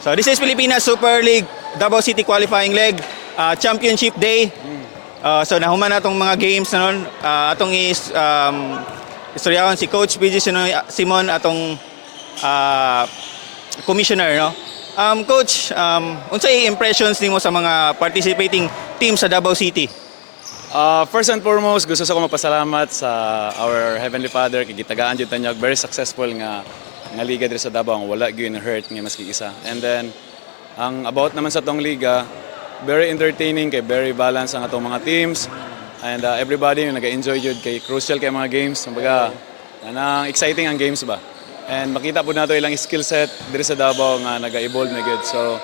So this is Pilipinas Super League Davao City qualifying leg, championship day. So nahuman na itong mga games na nun. Atong is istoryahon si Coach PG Simon atong commissioner, no? Coach, unsay impressions nimo sa mga participating teams sa Davao City? First and foremost, gusto ko magpasalamat sa our Heavenly Father kay gitagaan jud tanyag very successful nga liga diri sa Davao, ang wala gyud hurt nga maski isa. And then ang about naman sa tong liga, very entertaining kay very balanced ang atong mga teams. And everybody naga-enjoy jud kay crucial kay mga games. Kumbaga, anang exciting ang games ba. And makita po nato ilang skill set diri sa Davao nga naga-evolve na good. So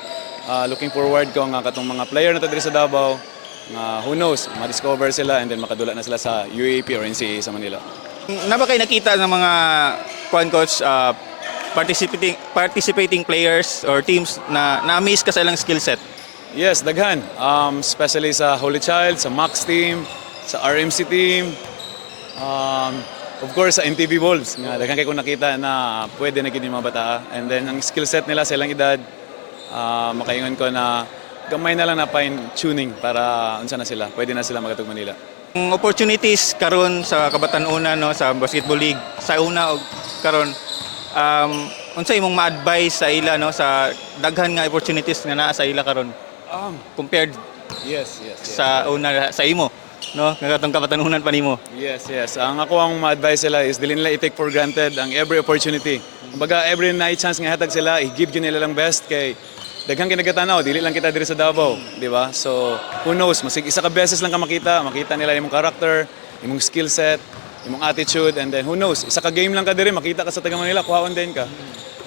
looking forward ko nga katong mga player nato diri sa Davao nga who knows, ma-discover sila and then makadula na sila sa UAP or NCAA sa Manila. Na ba kayo nakita ng mga coach participating players or teams na na-miss ka sa ilang skill set? Yes, daghan. Especially sa Holy Child, sa Max team, sa RMC team, of course sa NTV Wolves. Daghan kayo kung nakita na pwede na gid yung mga bata. And then ang skill set nila sa ilang edad, makaingon ko na gamay na lang na fine tuning para unsa na sila. Pwede na sila magatug Manila. Opportunities karon sa Kabatan-Una, no, sa Basketball League sa una og karon, unsa imong ma-advise sa ila, no, sa daghan nga opportunities nga naa sa ila karon compared Yes. sa una sa imo, no, nga katong Kabatan-Unan pa nimo? Yes. Ang ako ang ma-advise sila is dili nila i-take for granted ang every opportunity. Kumbaga every na chance nga hatag sila, i-give gyud nila lang best kay daghang kinagatanaw, dili lang kita diri sa Davao, di ba? So who knows, masig isa ka beses lang ka makita nila imong character, imong skill set, imong attitude, and then who knows, isa ka game lang ka diri, makita ka sa taga Manila, kuhaon din ka.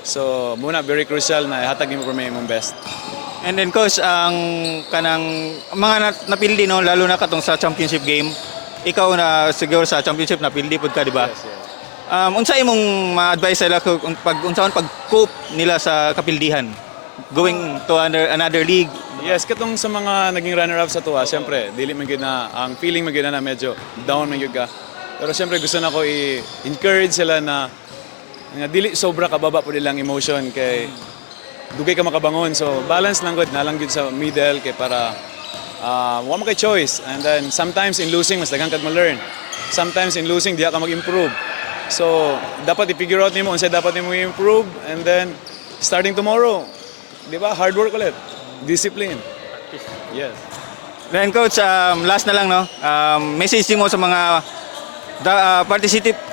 So muna very crucial na hatag nimo for imong best. And then coach, ang kanang mga napildi, no, lalo na katong sa championship game, ikaw na siguro sa championship napildi pud ka, di ba? Yes. Unsa imong ma-advise sila kung unsaon pag-cope nila sa kapildihan going to another league? Yes, katong sa mga naging runner-up sa tuwa, siyempre, dili man gyud na, ang feeling man gyud na medyo down man gyud ka. Pero siyempre gusto na ko i-encourage sila na dili sobra kababa po nilang emotion kay dugay ka makabangon. So balance lang gud, nalang gyud sa middle kay para wa mo kay choice. And then sometimes in losing mas daghan kag ma-learn. Sometimes in losing diha ka mag-improve. So dapat i-figure out nimo unsa dapat nimo i-improve, and then starting tomorrow, di ba, hard work ulit, discipline. Yes. Then coach, last na lang, no, message mo sa mga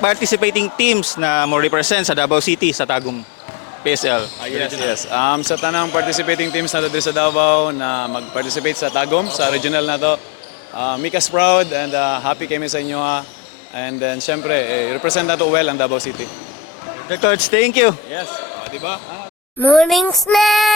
participating teams na mo represent sa Davao City sa Tagum PSL. Yes. Sa tanang participating teams na dito sa Davao na mag-participate sa Tagum, sa regional na to, make us proud and happy kami sa inyo. And then syempre, represent na to well ang Davao City. Coach, thank you. Yes, di ba? Morning snack.